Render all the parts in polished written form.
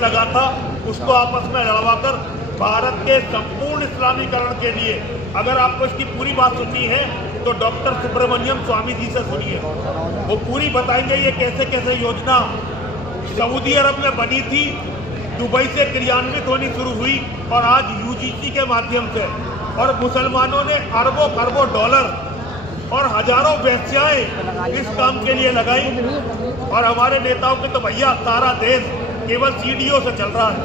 लगा था उसको आपस में लड़वाकर भारत के संपूर्ण इस्लामीकरण के लिए, अगर आपको इसकी पूरी बात सुननी है तो डॉक्टर सुब्रमण्यम स्वामी जी से सुनिए। वो पूरी बताएंगे ये कैसे कैसे योजना सऊदी अरब में बनी थी, दुबई से क्रियान्वित होनी शुरू हुई और आज यूजीसी के माध्यम से, और मुसलमानों ने अरबों खरबों डॉलर और हजारों वेश्याएं इस काम के लिए लगाई। और हमारे नेताओं के तो भैया सारा देश केवल सीढ़ियों से चल रहा है।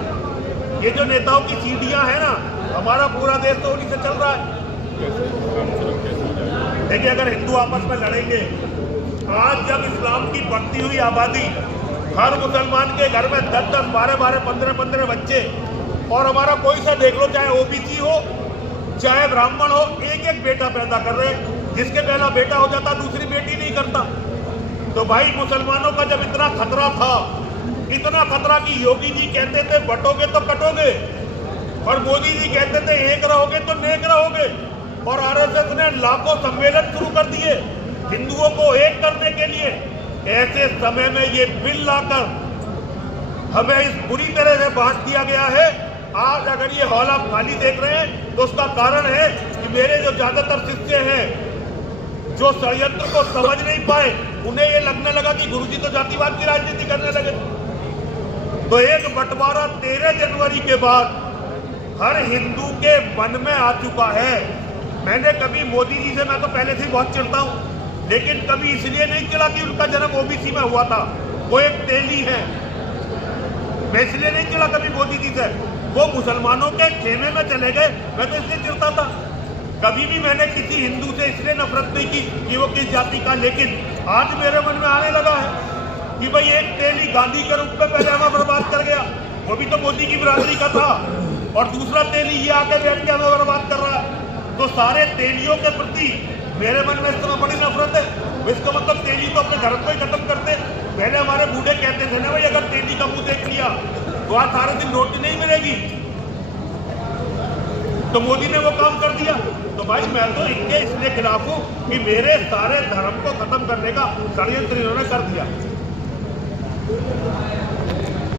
ये जो नेताओं की सीढ़ियां हैं ना, हमारा पूरा देश तो उन्हीं से चल रहा है। देखिए, अगर हिंदू आपस में लड़ेंगे, आज जब इस्लाम की बढ़ती हुई आबादी, हर मुसलमान के घर में 10-10, 12-12, 15-15 बच्चे, और हमारा कोई सा देख लो, चाहे ओबीसी हो चाहे ब्राह्मण हो, एक एक बेटा पैदा कर रहे हैं। जिसके पहला बेटा हो जाता दूसरी बेटी नहीं करता। तो भाई, मुसलमानों का जब इतना खतरा था, इतना खतरा कि योगी जी कहते थे बटोगे तो कटोगे, और मोदी जी कहते थे एक रहोगे तो नेक रहोगे, और आरएसएस ने लाखों सम्मेलन शुरू कर दिए हिंदुओं को एक करने के लिए। ऐसे समय में ये बिल लाकर हमें इस बुरी तरह से बांट दिया गया है। आज अगर ये हॉल आप खाली देख रहे हैं तो उसका कारण है कि मेरे जो ज्यादातर शिष्य हैं, जो षड्यंत्र को समझ नहीं पाए, उन्हें ये लगने लगा कि गुरुजी तो जातिवाद की राजनीति करने लगे। तो एक बंटवारा 13 जनवरी के बाद हर हिंदू के मन में आ चुका है। मैंने कभी मोदी जी से, मैं तो पहले से बहुत चिढ़ता हूं, लेकिन कभी इसलिए नहीं चिढ़ा कि उनका जन्म ओबीसी में हुआ था, वो एक तेली है। मैं इसलिए नहीं चिढ़ा कभी मोदी जी से, वो मुसलमानों के खेमे में चले गए, मैं तो इसलिए चिढ़ता था। कभी भी मैंने किसी हिंदू से इसलिए नफरत नहीं की कि वो किस जाति का, लेकिन आज मेरे मन में आने लगा है कि भाई एक तेली गांधी के रूप में पहले हमें बर्बाद कर गया, वो भी तो मोदी की बिरादरी का था, और दूसरा तेली ये आके बैठ के हमें बर्बाद कर रहा है। तो सारे तेलियों के प्रति मेरे मन में इस तरह बड़ी नफरत है। इसका मतलब तेली तो अपने धर्म को ही खत्म करते। पहले हमारे बूढ़े कहते थे ना भाई, अगर तेली का मुंह देख लिया तो आज सारे दिन रोटी नहीं मिलेगी। तो मोदी ने वो काम कर दिया। तो भाई, मैं तो इनके इसलिए खिलाफ हूं कि मेरे सारे धर्म को खत्म करने का षड्यंत्र इन्होंने कर दिया।